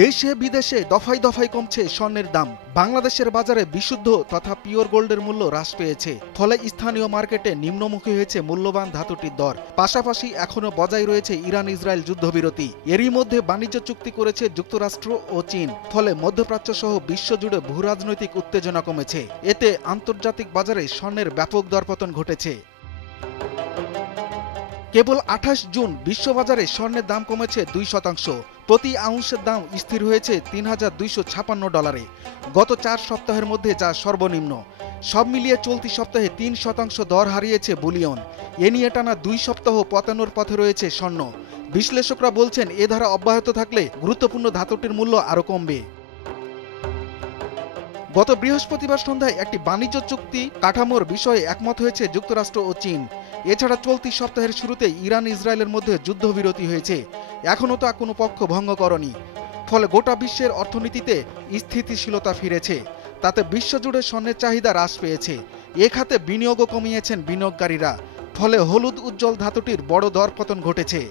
দেশে বিদেশে দফায় দফায় কমছে স্বর্ণের দাম। বাংলাদেশের বাজারে বিশুদ্ধ তথা পিওর গোল্ডের মূল্য হ্রাস পেয়েছে, ফলে স্থানীয় মার্কেটে নিম্নমুখী হয়েছে মূল্যবান ধাতুটির দর। পাশাপাশি এখনো বজায় রয়েছে ইরান ইসরায়েল যুদ্ধবিরতি। এরই মধ্যে বাণিজ্য চুক্তি করেছে যুক্তরাষ্ট্র ও চীন, ফলে মধ্যপ্রাচ্য সহ বিশ্বজুড়ে ভূরাজনৈতিক উত্তেজনা কমেছে। এতে আন্তর্জাতিক বাজারে স্বর্ণের ব্যাপক দরপতন ঘটেছে। কেবল 28 জুন বিশ্ববাজারে স্বর্ণের দাম কমেছে 2%। প্রতি আউন্সের দাম স্থির হয়েছে $3,256। গত 4 সপ্তাহের মধ্যে যা সর্বনিম্ন। সব মিলিয়ে চলতি সপ্তাহে 3% দর হারিয়েছে বুলিয়ন। এ নিয়ে টানা 2 সপ্তাহ পতনের পথে রয়েছে স্বর্ণ। বিশ্লেষকরা বলছেন, এ ধারা অব্যাহত থাকলে গুরুত্বপূর্ণ ধাতুটির মূল্য আরও কমবে। গত বৃহস্পতিবার সন্ধ্যায় একটি বাণিজ্য চুক্তি কাঠামোর বিষয়ে একমত হয়েছে যুক্তরাষ্ট্র ও চীন। এছাড়া চলতি সপ্তাহের শুরুতে ইরান ইসরায়েলের মধ্যে যুদ্ধবিরতি হয়েছে, এখনও তা কোনো পক্ষ ভঙ্গ করেনি। ফলে গোটা বিশ্বের অর্থনীতিতে স্থিতিশীলতা ফিরেছে। তাতে বিশ্বজুড়ে স্বর্ণের চাহিদা হ্রাস পেয়েছে। এ খাতে বিনিয়োগও কমিয়েছেন বিনিয়োগকারীরা। ফলে হলুদ উজ্জ্বল ধাতুটির বড় দরপতন ঘটেছে।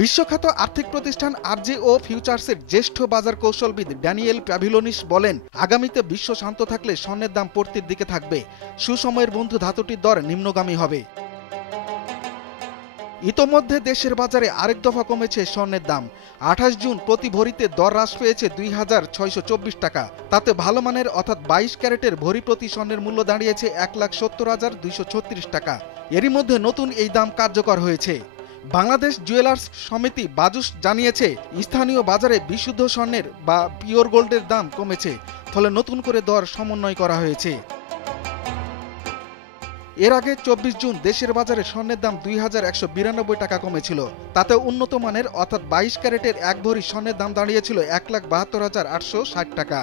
বিশ্বখ্যাত আর্থিক প্রতিষ্ঠান আরজেও ফিউচার্সের জ্যেষ্ঠ বাজার কৌশলবিদ ড্যানিয়েল প্যাভিলোনিস বলেন, আগামীতে বিশ্ব শান্ত থাকলে স্বর্ণের দাম পড়তির দিকে থাকবে। সুসময়ের বন্ধু ধাতুটির দর নিম্নগামী হবে। ইতোমধ্যে দেশের বাজারে আরেক দফা কমেছে স্বর্ণের দাম। 28 জুন প্রতি ভরিতে দর হ্রাস পেয়েছে 2,624 টাকা। তাতে ভালো মানের অর্থাৎ 22 ক্যারেটের ভরি প্রতি স্বর্ণের মূল্য দাঁড়িয়েছে 1,70,236 টাকা। এরই মধ্যে নতুন এই দাম কার্যকর হয়েছে। বাংলাদেশ জুয়েলার্স সমিতি বাজুস জানিয়েছে, স্থানীয় বাজারে বিশুদ্ধ স্বর্ণের বা পিওর গোল্ডের দাম কমেছে, ফলে নতুন করে দর সমন্বয় করা হয়েছে। এর আগে 24 জুন দেশের বাজারে স্বর্ণের দাম 2,192 টাকা কমেছিল। তাতে উন্নত মানের অর্থাৎ 22 ক্যারেটের এক ভরি স্বর্ণের দাম দাঁড়িয়েছিল 1,72,860 টাকা।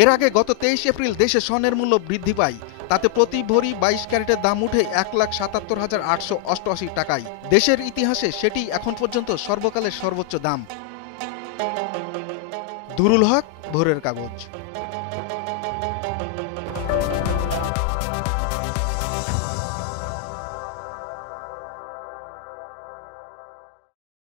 এর আগে গত 23 এপ্রিল দেশে স্বর্ণের মূল্য বৃদ্ধি পায়। তাতে প্রতি ভরি 22 ক্যারেটের দাম উঠে 1,77,888 টাকায়। দেশের ইতিহাসে সেটি এখন পর্যন্ত সর্বকালের সর্বোচ্চ দাম। দুরুল হক, ভোরের কাগজ।